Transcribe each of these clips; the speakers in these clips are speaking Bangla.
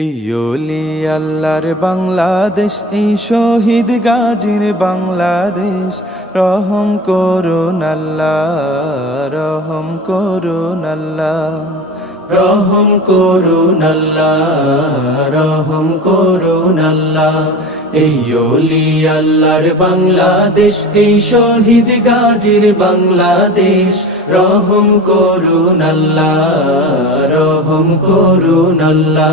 এই আল্লাহর বাংলাদেশ এই শহীদ গাজীর বাংলাদেশ রহম করো নাল্লা রহম করো নাল্লা রহম করো নাল্লা রহম করো নাল্লা এই অলি আল্লাহর বাংলাদেশ এই শহীদ গাজীর বাংলাদেশ রহম করো নাল্লা রহম করো নাল্লা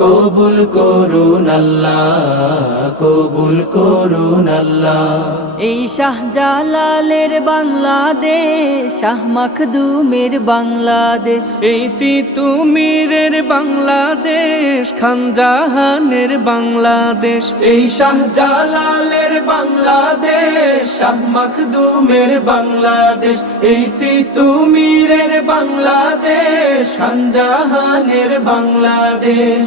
কবুল করুন আল্লাহ কবুল করুন আল্লাহ এই শাহজালালের বাংলাদেশ শাহ মাখদুমের বাংলাদেশ এই তিতুমিরের বাংলাদেশ খানজাহানের বাংলাদেশ এই শাহজালালের বাংলাদেশ শাহ মাখদুমের বাংলাদেশ এই তিতুমিরের বাংলাদেশ খানজাহানের বাংলাদেশ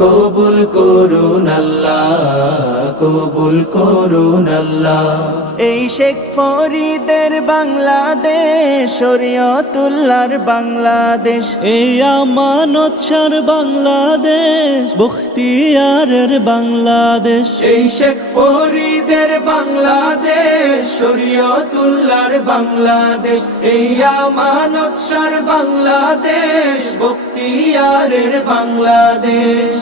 কবুল করুন আল্লাহ কবুল করুন আল্লাহ এই শেখ ফরিদের বাংলাদেশ শরিয়তুল্লার বাংলাদেশ এই আমানত সার বাংলাদেশ বখতিয়ারের বাংলাদেশ এই শেখ ফরিদের বাংলাদেশ শরিয়তুল্লার বাংলাদেশ এই আমানত সার বাংলাদেশ বখতিয়ারের বাংলাদেশ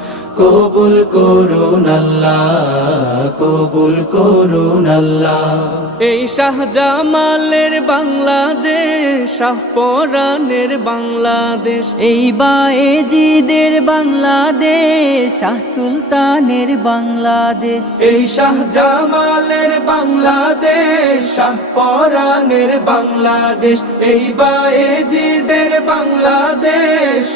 কবুল করুন আল্লাহ কবুল করুন আল্লাহ এই শাহজামালের বাংলাদেশ শাহপরানের বাংলাদেশ এই বাজিদের বাংলাদেশ শাহ সুলতানের বাংলাদেশ এই শাহজামালের বাংলাদেশ শাহপরানের বাংলাদেশ এই বায়েজিদের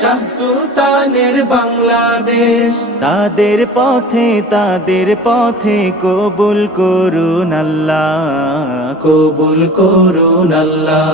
শাহ সুলতানের বাংলাদেশ তাদের পথে তাদের পথে কবুল করুন আল্লাহ কবুল করুন আল্লাহ